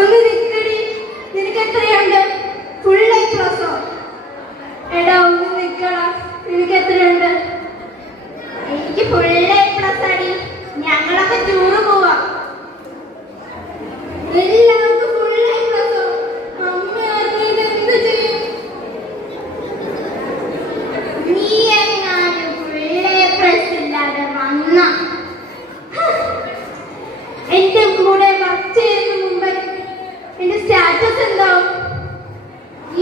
ഒന്ന് നിൽക്കടി, നിനക്ക് എത്രയുണ്ട്? ഫുൾ എ പ്ലസോ? എടാ ഒന്ന് നിൽക്കടാ, നിനക്ക് എത്രയുണ്ട്? എനിക്ക് ഫുൾ എ പ്ലസ് അടി. ഞങ്ങളൊക്കെ ടൂറ് പോവാ. എല്ലാവർക്കും ഫുൾ എ പ്ലസോ? അമ്മ അറിഞ്ഞത് എന്ത് ചെയ്യും? നീ എങ്ങാനും ഫുൾ എ പ്ലസ് ഇല്ലാതെ വന്ന എന്റെ കൂടെ വർക്ക് ചെയ്യുന്ന മുമ്പ് എന്റെ സ്റ്റാറ്റസ് എന്താവും?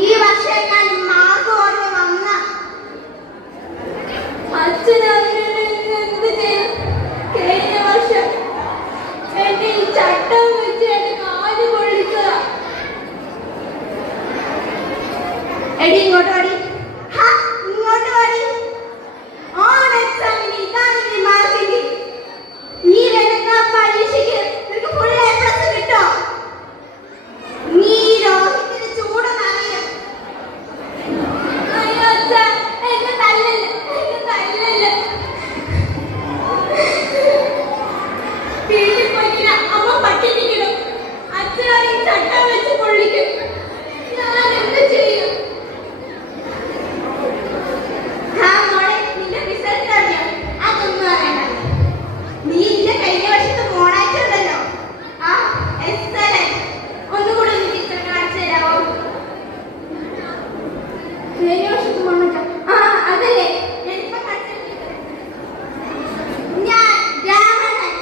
ഈ വർഷം ഞാൻ മാർക്ക് ഓർമ്മ വന്ന അച്ഛൻ എന്ത് ചെയ്യും? കഴിഞ്ഞ വർഷം എന്നെ ഈ ചട്ടം വെച്ച് എന്റെ കാല് പൊള്ളിക്കുക. എടി ഇങ്ങോട്ട് വാടി, ഇങ്ങോട്ട് വാടി. ഓൺ എക്സാമിന് ഇതാണ് നീ മാർക്കിന്റെ. ഈ വരുന്ന പരീക്ഷയ്ക്ക് നിനക്ക് ഫുൾ എ പ്ലസ് കിട്ടോ? നീ രോഹിത്തിന് ചൂടെന്നറിയാം. അയ്യോ അച്ഛാ, എന്നെ തല്ലല്ല, എന്നെ തല്ലല്ല. വീട്ടിൽ പോയി അമ്മ പട്ടിണിക്കിടും. അച്ഛനാണ് ഈ ചട്ടം വെച്ച് പൊള്ളിക്കും. ഞാൻ എന്ത് ചെയ്യും? മോളെ, നിന്റെ റിസൾട്ട് അറിയാം? അതൊന്നും അറിയണ്ട. നീ ഇന്റെ കഴിഞ്ഞ വർഷത്തെ മോണായിട്ടുണ്ടല്ലോ. ആ എക്സലന്റ്. ഒന്നുകൂടെ ഒന്ന് ടീച്ചർ കാണിച്ചു തരാമോ? കഴിഞ്ഞ വർഷത്തെ മോണായിട്ട് അതല്ലേ ഞാനിപ്പോ കാണിച്ചു. ഞാൻ രാവണൻ,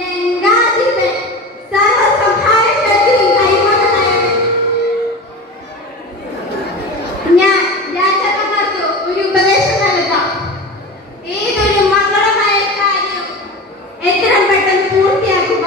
ലങ്കാധിപൻ, സർവസംഹാരശക്തി കൈവന്നവൻ. ഞാൻ രാജാക്കന്മാർക്ക് ഒരു ഉപദേശം നൽകാം. ഏതൊരു മംഗളമായ കാര്യം എത്രയും പെട്ടെന്ന് പൂർത്തിയാക്കുക.